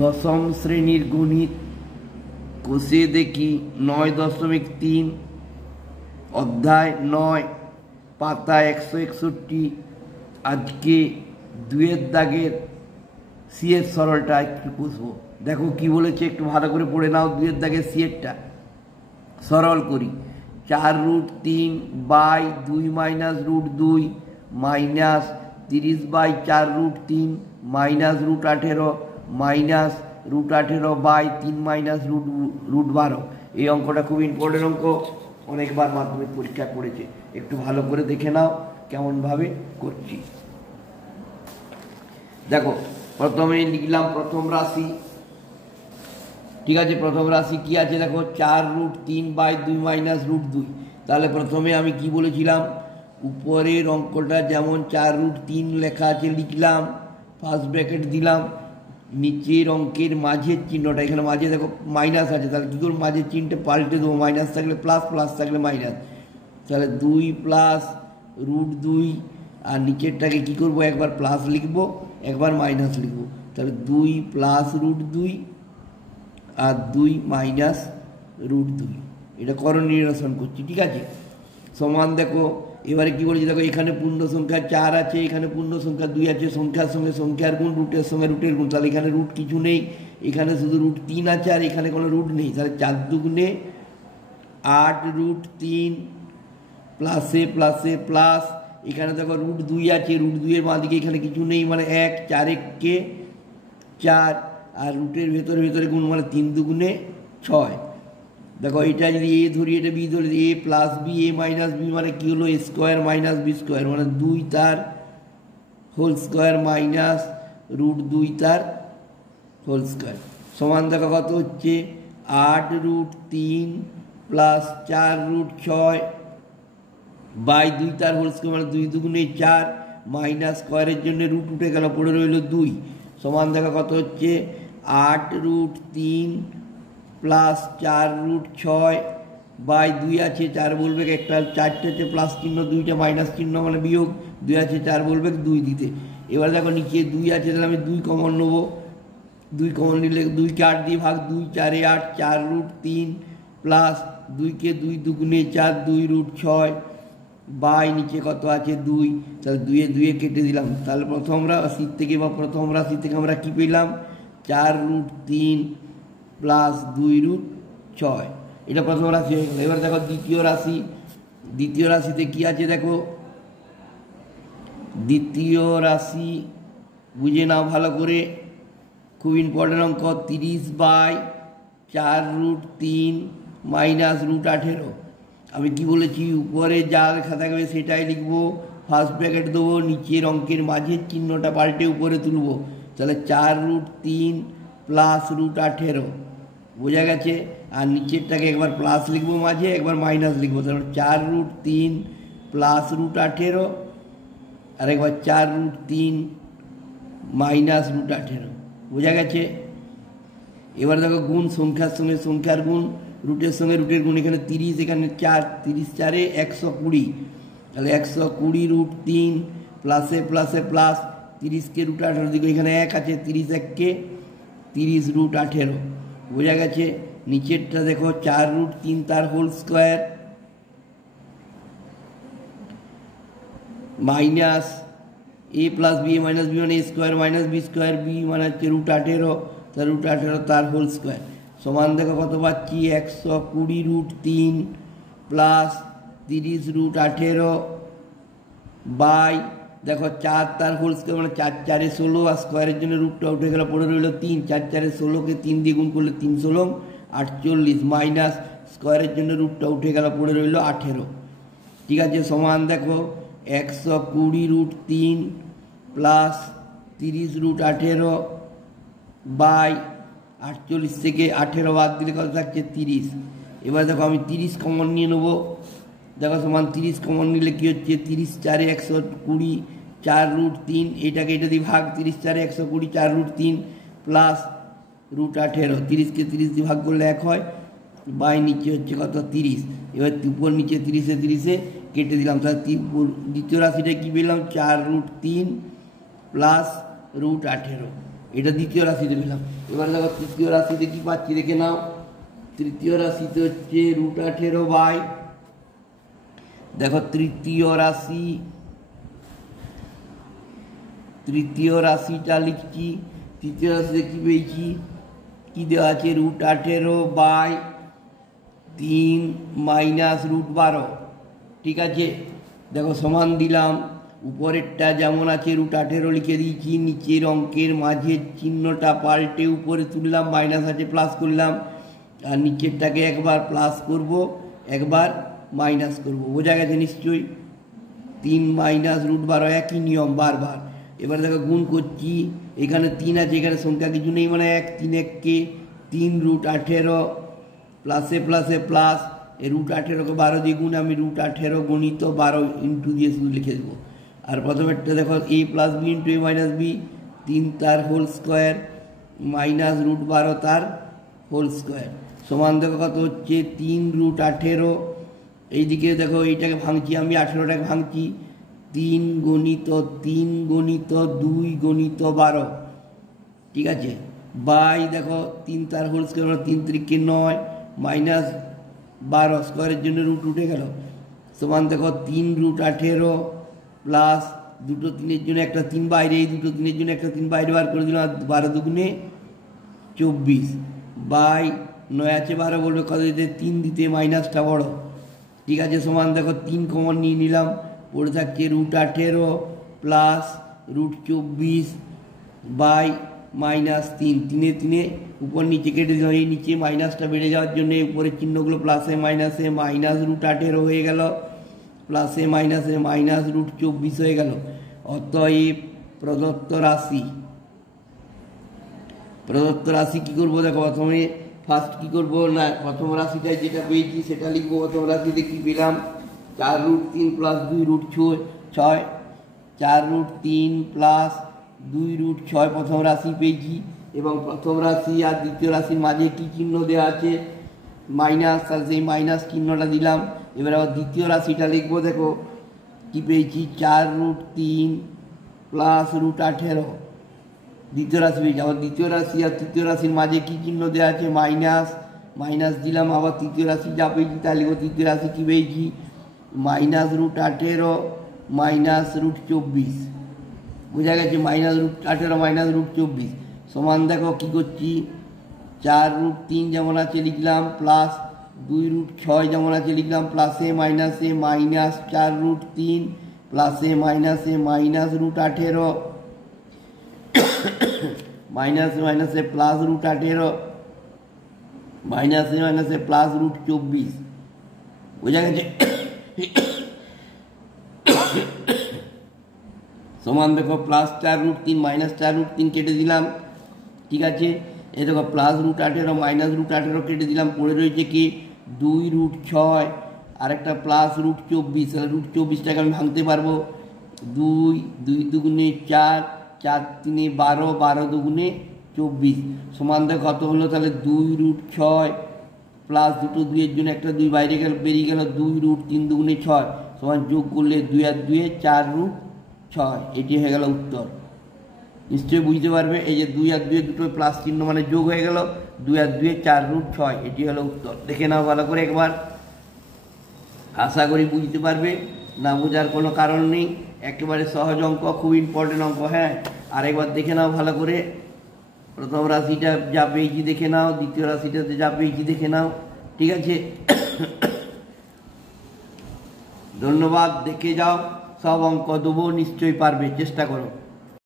দশম শ্রেণীর গণিত কোষে দেখি 9.3 অধ্যায় 9 পাতা 161। আজকে 2-এর দাগের সি এর সরলটা একটু কষবো। দেখো কি বলেছে, একটু ভালো করে পড়ে নাও। 2-এর দাগের সি এরটা সরল করি। 4√3 by 2 minus √2 minus 30/4√3 minus √18 minus √18 by 3 minus √12। এই অঙ্কটা খুব ইম্পর্টেন্ট অঙ্ক, অনেকবার মাধ্যমিক পরীক্ষা করেছে। একটু ভালো করে দেখে নাও কেমনভাবে করছি। দেখো প্রথমে লিখলাম প্রথম রাশি, ঠিক আছে। প্রথম রাশি কি আছে দেখো, 4√3 বাই 2 মাইনাস √2। তাহলে প্রথমে আমি কি বলেছিলাম, উপরের অঙ্কটা যেমন 4√3 লেখা আছে লিখলাম, ফার্স্ট ব্র্যাকেট দিলাম, নিচের অঙ্কের মাঝের চিহ্নটা, এখানে মাঝে দেখো মাইনাস আছে, তাহলে কী করে মাঝের চিহ্নটা পাল্টে দেবো, মাইনাস থাকলে প্লাস, প্লাস থাকলে মাইনাস। তাহলে 2 প্লাস √2, আর নিচেরটাকে কী করবো, একবার প্লাস লিখবো একবার মাইনাস লিখবো। তাহলে 2 প্লাস √2 আর 2 মাইনাস √2, এটা করণ নিরসন করছি, ঠিক আছে। সমান দেখো এবারে কি বলেছি দেখো, এখানে পূর্ণ সংখ্যা 4 আছে, এখানে পূর্ণ সংখ্যা 2 আছে, সংখ্যার সঙ্গে সংখ্যার গুণ, রুটের সঙ্গে রুটের গুণ। তাহলে এখানে রুট কিছু নেই, এখানে শুধু √3 আছে আর এখানে কোনো রুট নেই। তাহলে 4 দুগুণে 8√3 প্লাসে প্লাসে প্লাস, এখানে দেখো √2 আছে, √2 এর বাঁ দিকে এখানে কিছু নেই, মানে 1, 4 কে 4, আর রুটের ভেতরে ভেতরে গুণ, মানে 3 দুগুণে 6। দেখো এটা যদি এ ধরি, এটা বি ধরি, এ প্লাস বি, এ মাইনাস বি, মানে কি হলো, এ স্কোয়ার মাইনাস বি স্কোয়ার, মানে 2 তার হোল স্কোয়ার মাইনাস √2 তার হোল স্কোয়ার। সমান দেখো কত হচ্ছে, 8√3 প্লাস 4√6 বাই 2 তার হোল স্কোয়ার, মানে 2 দুগুণে 4, মাইনাস স্কোয়ারের জন্য রুট উঠে গেল, পড়ে রইল 2। সমান দেখা কত হচ্ছে, 8√3 প্লাস 4√6 বাই 2 আছে 4 বলবে, একটা 4টা হচ্ছে প্লাস চিহ্ন, 2টা মাইনাস চিহ্ন মানে বিয়োগ, 2 আছে 4 বলবে 2 দিতে। এবার দেখো নিচে 2 আছে, তাহলে আমি 2 কমন নেবো। 2 কমন নিলে 2 কে 8 দিয়ে ভাগ, 2 4 8, 4√3 প্লাস 2 কে 2 দুগুণে 4, 2√6 বাই নিচে কত আছে 2। তাহলে 2 কেটে দিলাম। তাহলে প্রথম রাশি থেকে বা প্রথম রাশি থেকে আমরা কি পেলাম, 4√3 প্লাস 2√6, এটা প্রথম রাশি হয়ে গেল। এবার দেখো দ্বিতীয় রাশি, দ্বিতীয় রাশিতে কি আছে দেখো, দ্বিতীয় রাশি বুঝে নাও ভালো করে, খুব ইম্পর্টেন্ট অঙ্ক। 30/4√3 মাইনাস √18। আমি কি বলেছি, উপরে যা লেখা থাকবে সেটাই লিখবো, ফার্স্ট ব্র্যাকেট দেবো, নিচের অঙ্কের মাঝের চিহ্নটা পাল্টে উপরে তুলবো। তাহলে 4√3 প্লাস √18, বোঝা গেছে। আর নিচেরটাকে একবার প্লাস লিখবো মাঝে, একবার মাইনাস লিখবো। তাহলে 4√3 প্লাস √18 আর একবার 4√3 মাইনাস √18, বোঝা গেছে। এবার দেখো গুণ, সংখ্যার সঙ্গে সংখ্যার গুণ, রুটের সঙ্গে রুটের গুণ। এখানে 30, এখানে 4, 30 4 120। তাহলে 120√3 প্লাসে প্লাসে প্লাস, 30কে √18 দিকে, এখানে 1 আছে, 30 1 30√18, বোঝা গেছে। নিচেরটা দেখো 4√3 তার whole square minus A plus B, minus B মানে A square minus B square, B মানে হচ্ছে √18, তার √18 তার হোল স্কোয়ার। সমান দেখো কত পাচ্ছি, 120√3 প্লাস 30√18 বাই দেখো 4 তার হোল স্কোয়ার, মানে 4 4 16, আর স্কোয়ারের জন্য রুটটা উঠে গেল, পড়ে রইল 3, 4 4 16কে 3 দিয়ে গুণ করলে 3 16 48, মাইনাস স্কোয়ারের জন্য রুটটা উঠে গেল, পড়ে রইল 18, ঠিক আছে। সমান দেখো 120√3 প্লাস 30√18 বাই 48 থেকে 18 বাদ দিলে কত থাকছে 30। এবার দেখো আমি 30 কমন নিয়ে নেবো। দেখো সমান 30 কমন নিলে কী হচ্ছে, 30 4 120, 4√3, এটাকে এটা দিয়ে ভাগ, 30 4 120, 4√3 প্লাস √18, 30কে 30 দিয়ে ভাগ করলে 1 হয়, বাই নিচে হচ্ছে কত 30। এবার উপর নিচে 30 কেটে দিলাম। তাহলে দ্বিতীয় রাশিটা কী পেলাম, 4√3 প্লাস √18, এটা দ্বিতীয় রাশিতে পেলাম। এবার দেখো তৃতীয় রাশিতে কি পাচ্ছি দেখে নাও। তৃতীয় রাশিতে হচ্ছে √18 দেখো তৃতীয় রাশিটা লিখছি। তৃতীয় রাশিতে কি পেয়েছি, কি দেওয়া আছে, √18/3 মাইনাস √12। ঠিক আছে, দেখো সমান দিলাম। উপরেরটা যেমন আছে √18 লিখে দিয়েছি, নিচের অঙ্কের মাঝের চিহ্নটা পাল্টে উপরে তুললাম, মাইনাস আছে প্লাস করলাম, আর নিচেরটাকে একবার প্লাস করব একবার মাইনাস করব। বোঝা গেছে নিশ্চয়ই। 3 মাইনাস √12 একই নিয়ম বারবার। এবার দেখো গুণ করছি, এখানে 3 আছে, এখানে সংখ্যা কিছু নেই, মানে 1 3 1কে 3 √18 প্লাসে প্লাসে প্লাস, এই √18কে 12 দিয়ে গুণ, আমি √18 গণিত 12 ইন্টু দিয়ে শুধু লিখে দেবো। আর প্রথমেরটা দেখো a plus B into a minus B, 3 তার হোল স্কোয়ার মাইনাস √12 তার হোল স্কোয়ার সমান দেখো কত হচ্ছে 3 √18। এইদিকে দেখো এইটাকে ভাঙছি, আমি 18টাকে ভাঙছি, 3 গণিত 3 গণিত 2 গণিত 12। ঠিক আছে, বাই দেখো 3 তার হোল স্কোয়ার 3 3 9 মাইনাস 12 স্কোয়ারের জন্য রুট উঠে গেল, সমান দেখো 3 √18 প্লাস দুটো 3-এর জন্য একটা 3 বাইরে, এই দুটো 3-এর জন্য একটা 3 বাইরে বার করে দিলাম, 12 দুগুণে 24 বাই 9 আছে 12 বলবে কত দিতে, 3 দিতে, মাইনাসটা বড়। ঠিক আছে, সমান দেখো 3 কমন নিয়ে নিলাম, পড়ে থাকছে √18 প্লাস √24 বাই মাইনাস 3, 3 3 উপর নিচে কেটে দিলাম, এই নিচে মাইনাসটা বেড়ে যাওয়ার জন্য উপরের চিহ্নগুলো প্লাসে মাইনাসে মাইনাস √18 হয়ে গেল, প্লাসে মাইনাসে মাইনাস √24 হয়ে গেল। অতএব প্রদত্ত রাশি কি করবো দেখো, প্রথমে ফার্স্ট কি করবো না, প্রথম রাশিটায় যেটা পেয়েছি সেটা লিখবো। প্রথম রাশিতে কি পেলাম, 4√3 প্লাস 2√6, 4√3 প্লাস 2√6 প্রথম রাশি পেয়েছি। এবং প্রথম রাশি আর দ্বিতীয় রাশির মাঝে কি চিহ্ন দেওয়া আছে, মাইনাস, আর সেই মাইনাস চিহ্নটা দিলাম। এবার আবার দ্বিতীয় রাশিটা লিখবো, দেখো কি পেয়েছি, 4√3 প্লাস √18 দ্বিতীয় রাশি পেয়েছি। আবার দ্বিতীয় রাশি আর তৃতীয় রাশির মাঝে কি চিহ্ন দেওয়া আছে, মাইনাস, মাইনাস দিলাম। আবার তৃতীয় রাশি যা পেয়েছি তা লিখবো। তৃতীয় রাশি কি পেয়েছি, মাইনাস √18 মাইনাস √24। বোঝা গেছে, মাইনাস √18 মাইনাস √24 সমান দেখো কি করছি, 4√3 যেমন আছে লিখলাম, প্লাস 2√6 যেমন আছে লিখলাম, প্লাসে মাইনাসে মাইনাস 4√3 প্লাসে মাইনাসে মাইনাস √18 মাইনাসে মাইনাসে প্লাস √18 মাইনাসে মাইনাসে প্লাস √24। বোঝা গেছে, সমান দেখো প্লাস 4√3 মাইনাস 4√3 কেটে দিলাম। ঠিক আছে, এই দেখো প্লাস √18 মাইনাস √18 কেটে দিলাম, পড়ে রয়েছে কি 2√6 আর একটা প্লাস √24। তাহলে √24টাকে আমি ভাঙতে পারবো, 2 2 দুগুণে 4, 4 3 12, 12 দুগুণে 24 সমান দেখো কত হলো, তাহলে 2√6 প্লাস দুটো 2-এর জন্য একটা 2 বাইরে গেল, বেরিয়ে গেল 2√3 দুগুণে 6 সমান যোগ করলে 2 আর 2 4√6। এটি হয়ে গেল উত্তর। নিশ্চয়ই বুঝতে পারবে, এই যে 2 আর 2 দুটো প্লাস চিহ্ন মানে যোগ হয়ে গেল, 2 আর 2 4√6, এটি হলো উত্তর। দেখে নাও ভালো করে একবার, আশা করি বুঝতে পারবে, না বোঝার কোনো কারণ নেই, একেবারে সহজ অঙ্ক, খুব ইম্পর্টেন্ট অঙ্ক। হ্যাঁ, আরেকবার দেখে নাও ভালো করে, প্রথম রাশিটা যা পেয়েছি দেখে নাও, দ্বিতীয় রাশিটাতে যা পেয়েছি দেখে নাও। ঠিক আছে, ধন্যবাদ, দেখে যাও, সব অঙ্ক দেবো, নিশ্চয়ই পারবে, চেষ্টা করো।